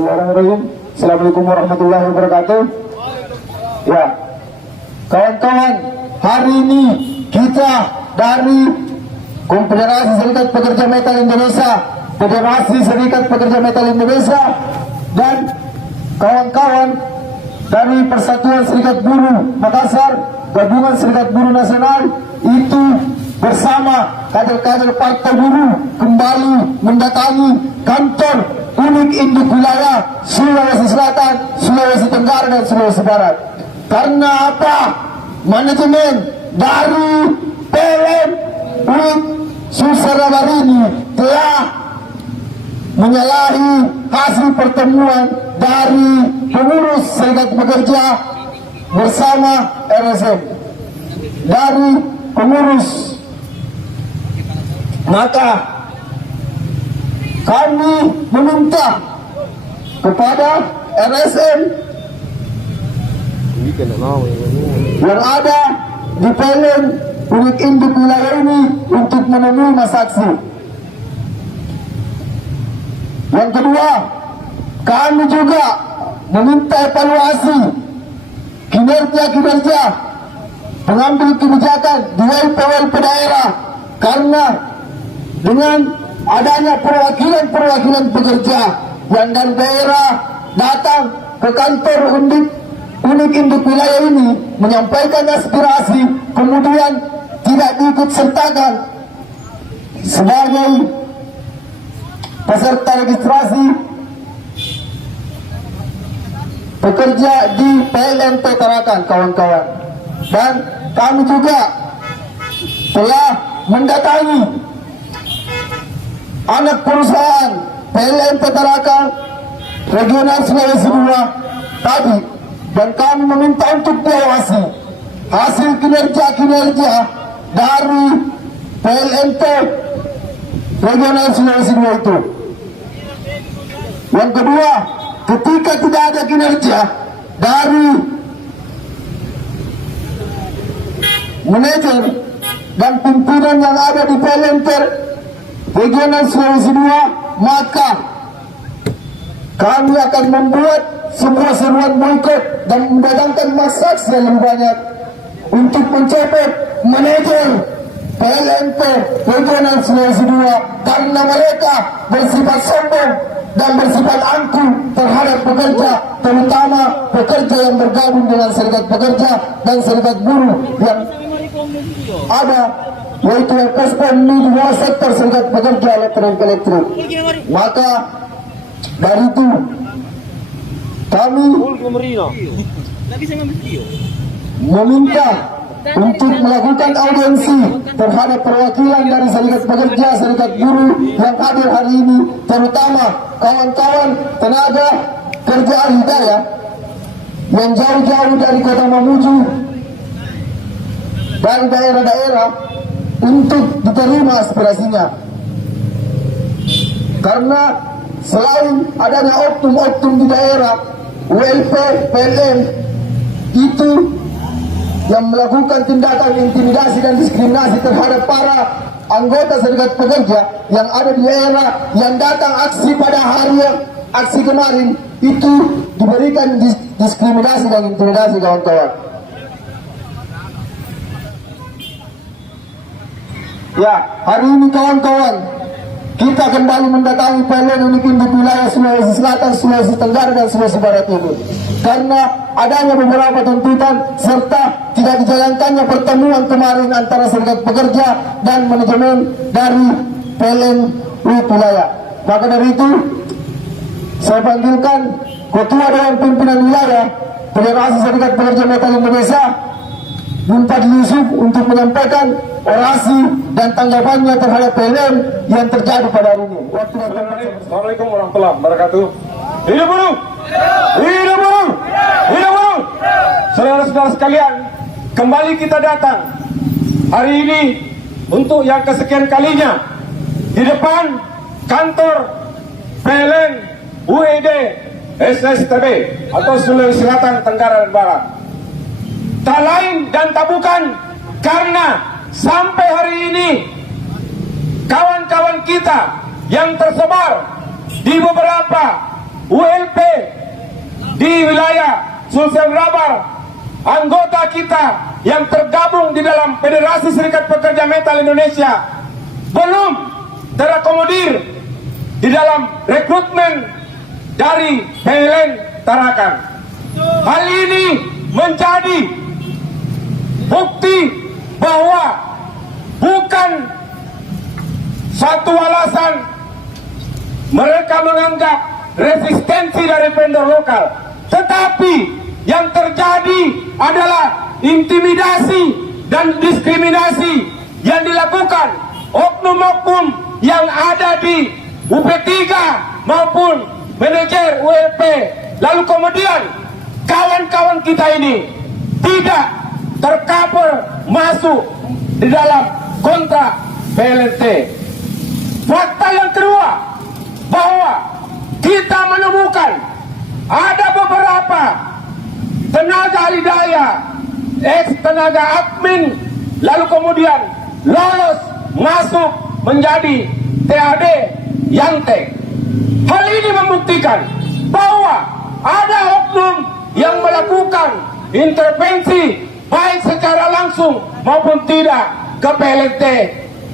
Bismillahirrahmanirrahim. Assalamualaikum warahmatullahi wabarakatuh. Ya, kawan-kawan, hari ini kita dari Konfederasi Serikat Pekerja Metal Indonesia, Federasi Serikat Pekerja Metal Indonesia, dan kawan-kawan dari Persatuan Serikat Buruh Makassar, Gabungan Serikat Buruh Nasional, itu bersama kader-kader Partai Buruh kembali mendatangi kantor unit induk wilayah Sulawesi Selatan, Sulawesi Tenggara, dan Sulawesi Barat. Karena apa? Manajemen dari PLN unit Sulsel ini telah menyalahi hasil pertemuan dari pengurus Serikat Pekerja bersama RSM dari pengurus. Maka kami meminta kepada RSM yang ada di PLN unit induk wilayah ini untuk menemui Mas Aksi. Yang kedua, kami juga meminta evaluasi kinerja pengambil kebijakan di WLP daerah, karena dengan adanya perwakilan pekerja yang dari daerah datang ke kantor unit induk wilayah ini menyampaikan aspirasi, kemudian tidak diikut sertakan sebagai peserta registrasi pekerja di PLN Tarakan, kawan-kawan. Dan kami juga telah mendatangi anak perusahaan PLN Tarakan Regional Sulawesi II tadi, dan kami meminta untuk diawasi hasil kinerja dari PLN Regional Sulawesi II itu. Yang kedua, ketika tidak ada kinerja dari manajer dan pimpinan yang ada di PLN Regional Sulawesi II, maka kami akan membuat sebuah seruan boikot dan mendatangkan massa yang lebih banyak untuk mencopot manajer PLN Regional Sulawesi II, karena mereka bersifat sombong dan bersifat angkuh terhadap pekerja, terutama pekerja yang bergabung dengan serikat pekerja dan serikat buruh yang ada, yaitu yang KSPM di bawah sektor serikat pekerja elektrik. Maka dari itu kami meminta untuk melakukan audiensi terhadap perwakilan dari serikat pekerja, serikat buruh yang hadir hari ini, terutama kawan-kawan tenaga kerja Hidayah yang jauh-jauh dari Kota Mamuju, dari daerah-daerah, untuk diterima aspirasinya. Karena selain adanya oknum-oknum di daerah, WLP, PLN itu yang melakukan tindakan intimidasi dan diskriminasi terhadap para anggota serikat pekerja yang ada di daerah, yang datang aksi pada hari aksi kemarin, itu diberikan diskriminasi dan intimidasi, kawan-kawan. Ya, hari ini kawan-kawan, kita kembali mendatangi PLN unit induk wilayah Sulawesi Selatan, Sulawesi Tenggara, dan Sulawesi Barat ini karena adanya beberapa tuntutan serta tidak dijalankannya pertemuan kemarin antara serikat pekerja dan manajemen dari PLN unit wilayah. Maka dari itu saya panggilkan Ketua Dewan Pimpinan Wilayah Federasi Serikat Pekerja Metal Indonesia, Mumpad Yusuf, untuk menyampaikan orasi dan tanggapannya terhadap PLN yang terjadi pada hari ini. Assalamualaikum warahmatullahi wabarakatuh. Hidup buruh! Hidup buruh! Hidup buruh! Saudara-saudara sekalian, kembali kita datang hari ini untuk yang kesekian kalinya di depan kantor PLN UED SSTB atau Sulawesi Selatan, Tenggara, dan Barat. Tak lain dan tak bukan karena sampai hari ini kawan-kawan kita yang tersebar di beberapa ULP di wilayah Sulsel Rabar, anggota kita yang tergabung di dalam Federasi Serikat Pekerja Metal Indonesia belum terakomodir di dalam rekrutmen dari PLN Tarakan. Hal ini menjadi bukti bahwa bukan satu alasan mereka menganggap resistensi dari vendor lokal, tetapi yang terjadi adalah intimidasi dan diskriminasi yang dilakukan oknum-oknum yang ada di UP3 maupun manajer ULP. Lalu kemudian kawan-kawan kita ini tidak tercover masuk di dalam kontrak PLNT. Fakta yang kedua, bahwa kita menemukan ada beberapa tenaga ahli daya, ex-tenaga admin, lalu kemudian lolos masuk menjadi TAD Yantek. Hal ini membuktikan bahwa ada oknum yang melakukan intervensi baik secara langsung maupun tidak ke PLNT,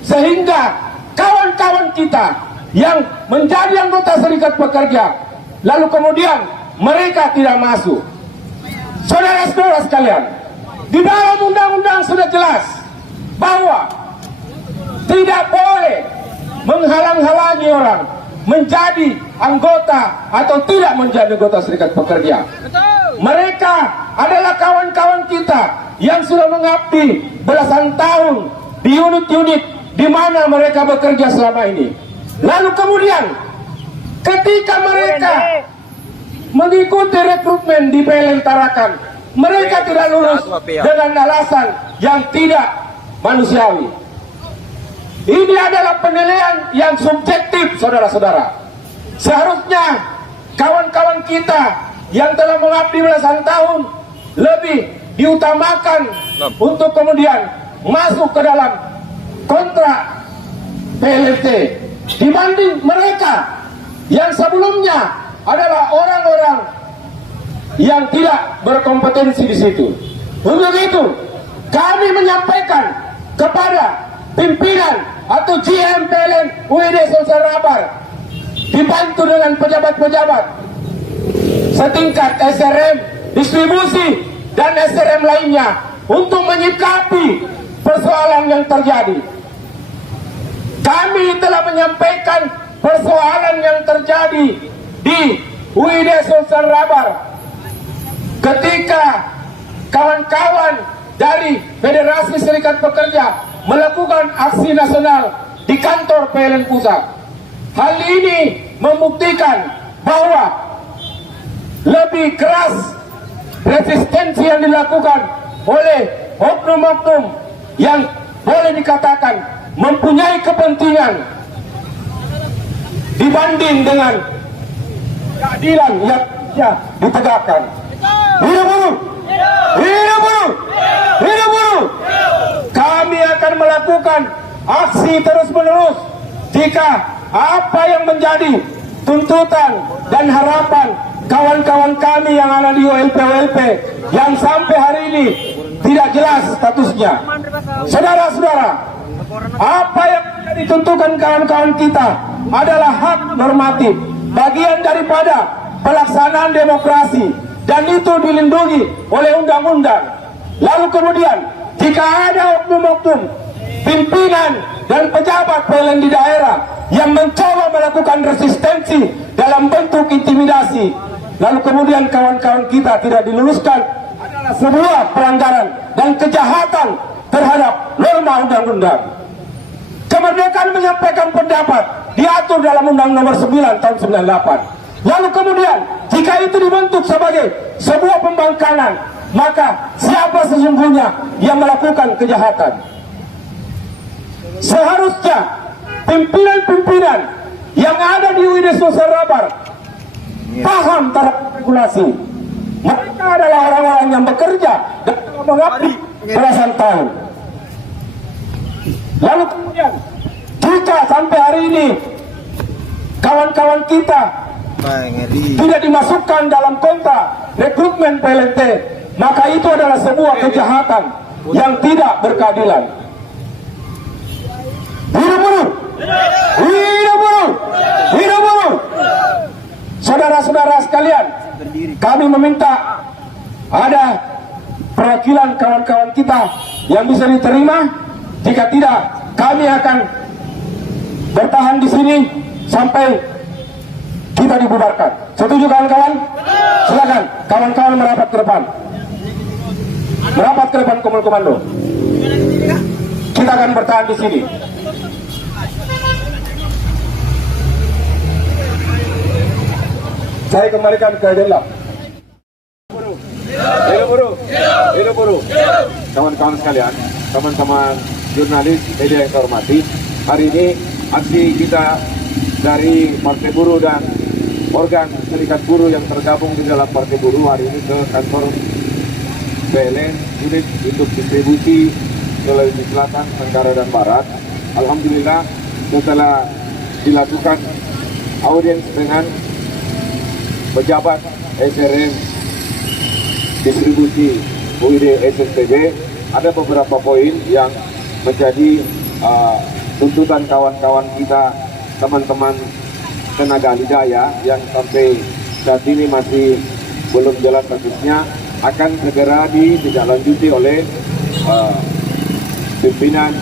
sehingga kawan-kawan kita yang menjadi anggota serikat pekerja lalu kemudian mereka tidak masuk. Saudara-saudara sekalian, di dalam undang-undang sudah jelas bahwa tidak boleh menghalang-halangi orang menjadi anggota atau tidak menjadi anggota serikat pekerja. Mereka adalah kawan-kawan kita yang sudah mengabdi belasan tahun di unit-unit di mana mereka bekerja selama ini. Lalu kemudian ketika mereka mengikuti rekrutmen di PLN Tarakan, mereka tidak lulus dengan alasan yang tidak manusiawi. Ini adalah penilaian yang subjektif, saudara-saudara. Seharusnya kawan-kawan kita yang telah mengabdi belasan tahun lebih diutamakan untuk kemudian masuk ke dalam kontrak PLNT dibanding mereka yang sebelumnya adalah orang-orang yang tidak berkompetensi di situ. Untuk itu, kami menyampaikan kepada pimpinan atau GM PLN UID Sulsel Rabar dibantu dengan pejabat-pejabat setingkat SRM, distribusi, dan SRM lainnya untuk menyikapi persoalan yang terjadi. Kami telah menyampaikan persoalan yang terjadi di UID Sulsel Rabar ketika kawan-kawan dari Federasi Serikat Pekerja melakukan aksi nasional di kantor PLN Pusat. Hal ini membuktikan bahwa lebih keras resistensi yang dilakukan oleh oknum-oknum yang boleh dikatakan mempunyai kepentingan dibanding dengan keadilan yang ditegakkan. Hidup buruh! Hidup buruh! Hidup buruh! Kami akan melakukan aksi terus-menerus jika apa yang menjadi tuntutan dan harapan kawan-kawan kami yang ada di ULP yang sampai hari ini tidak jelas statusnya. Saudara-saudara, apa yang ditentukan kawan-kawan kita adalah hak normatif, bagian daripada pelaksanaan demokrasi, dan itu dilindungi oleh undang-undang. Lalu kemudian jika ada oknum-oknum pimpinan dan pejabat PLN di daerah yang mencoba melakukan resistensi dalam bentuk intimidasi, lalu kemudian kawan-kawan kita tidak diluluskan, adalah sebuah pelanggaran dan kejahatan terhadap norma undang-undang. Kemerdekaan menyampaikan pendapat diatur dalam Undang Nomor 9 tahun 98. Lalu kemudian jika itu dibentuk sebagai sebuah pembangkangan, maka siapa sesungguhnya yang melakukan kejahatan? Seharusnya pimpinan-pimpinan yang ada di UID Sulsel Rabar paham terhadap regulasi. Mereka adalah orang-orang yang bekerja dan mengabdi belasan tahun. Lalu kemudian jika sampai hari ini kawan-kawan kita tidak dimasukkan dalam kontrak rekrutmen PLNT, maka itu adalah sebuah kejahatan yang tidak berkeadilan. Hidup buruh! Hidup buruh! Hidup buruh! Saudara-saudara sekalian, kami meminta ada perwakilan kawan-kawan kita yang bisa diterima. Jika tidak, kami akan bertahan di sini sampai kita dibubarkan. Setuju kawan-kawan? Silakan kawan-kawan merapat ke depan. Merapat ke depan komando. Kita akan bertahan di sini. Saya kembalikan ke jendela. Hidup buruh. Hidup buruh. Kawan-kawan sekalian, teman-teman jurnalis media yang saya hormati, hari ini aksi kita dari Partai Buruh dan organ serikat buruh yang tergabung di dalam Partai Buruh hari ini ke kantor PLN unit untuk distribusi Sulawesi Selatan, Tenggara dan Barat. Alhamdulillah setelah dilakukan audiens dengan pejabat SRM distribusi UID SSTB, ada beberapa poin yang menjadi tuntutan kawan-kawan kita, teman-teman tenaga lidaya yang sampai saat ini masih belum jelas statusnya, akan segera ditindaklanjuti oleh pimpinan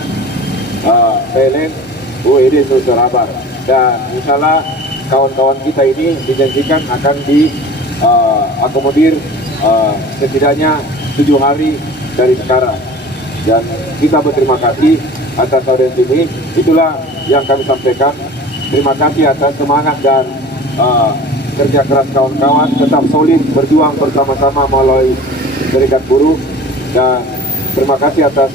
PLN UID Sulawesi Selatan. Dan insyaallah kawan-kawan kita ini dijanjikan akan diakomodir setidaknya 7 hari dari sekarang. Dan kita berterima kasih atas audiens ini. Itulah yang kami sampaikan. Terima kasih atas semangat dan kerja keras kawan-kawan, tetap solid berjuang bersama-sama melalui serikat buruh. Dan terima kasih atas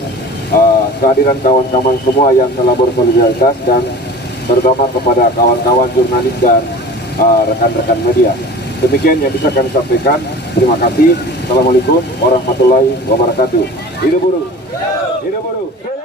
kehadiran kawan-kawan semua yang telah bersolidaritas, dan terutama kepada kawan-kawan jurnalis dan rekan-rekan media. Demikian yang bisa kami sampaikan. Terima kasih. Assalamualaikum warahmatullahi wabarakatuh. Hidup buruh! Hidup buruh!